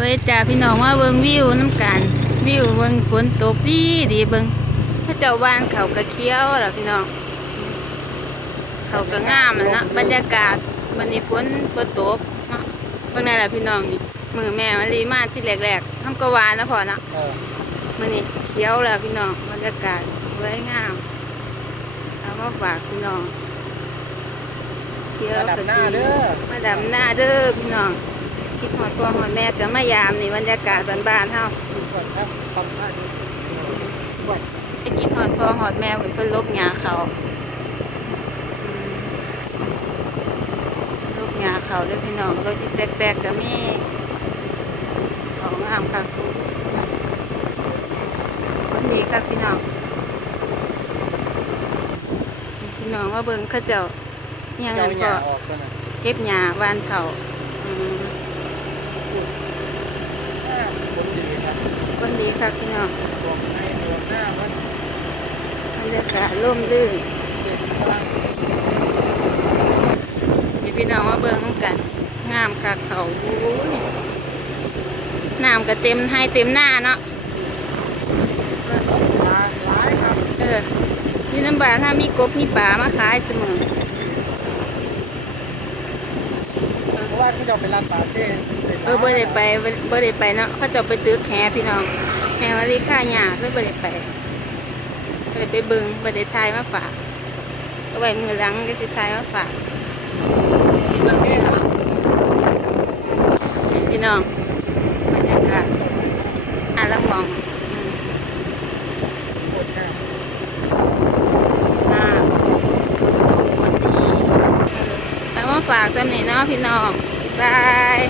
วัสดีจ้าพี่น้องมาเบิ่งวิวน้ำกันวิวเบิ่งฝนตกดีดีเบิ่งถ้าเจ้าบ้านเขากระเคี้ยวล่ะพี่น้อง เขาก็งามแล้วนะบรรยากาศวันนี้ฝนบ่ตกเนาะเบิ่งนั่นแหละพี่น้องนี่มือแม่มาลีมาที่แรกๆทำกวานนะพอนะเออมันนี่เขียวแล้วพี่น้องบรรยากาศสวยงามเอามาฝากพี่น้องเขียวระดับกะหน้าจีเด้อมาดำหน้าเด้อพี่น้อง คิดหอดพ่อหอดแม่แต่มายามนี่บรรยากาศบ้านๆเฮาดูก่อนครับทำท่าดูก่อนไปกินหอดพ่อหอดแม่เพิ่นเพิ่นลกหญ้าเขาอืมลกหญ้าเขาเด้อพี่น้องรถที่แตกๆก็มีของงามครับคนดีครับพี่น้องพี่น้องว่าเบิ่งเขาเจ้าอิหยังเจ้านั้นหก็ญ้าออกกันนะเก็บหญ้าบ้านเขาอืม อ่าคนดีครับ คน ดีครับพี่น้องบอกให้เดือนหน้ามันบรรยากาศร่มรื่นเด็ดพลังเดี๋ยวพี่น้องมาเบิ่งน้ำกัน งามคักเขาโอ้ยน้ำก็เต็มให้เต็มหน้าเนาะทางร้ายครับเอออยู่น้ำบานถ้ามีกบมีป่ามาขายเสมอเพราะว่าที่เราไปร้านปาเซ่เออบ่ได้ไปบ่บ่ได้ไปเนาะเขาจะไปตึกแหพี่น้อง แหวารีค่าหยาเลยบ่ได้ไปบ่ได้ไปเบิ่งบ่ได้ทายมาฝากเอาไว้มือหลังก็สิทายมาฝากสิเบิ่งเด้อเนาะพี่น้องบรรยากาศอ่านลังมองอืมโคตรง่ายอ่าฝนตกวันดีเออไปมาฝากสำนีเนาะพี่น้องบาย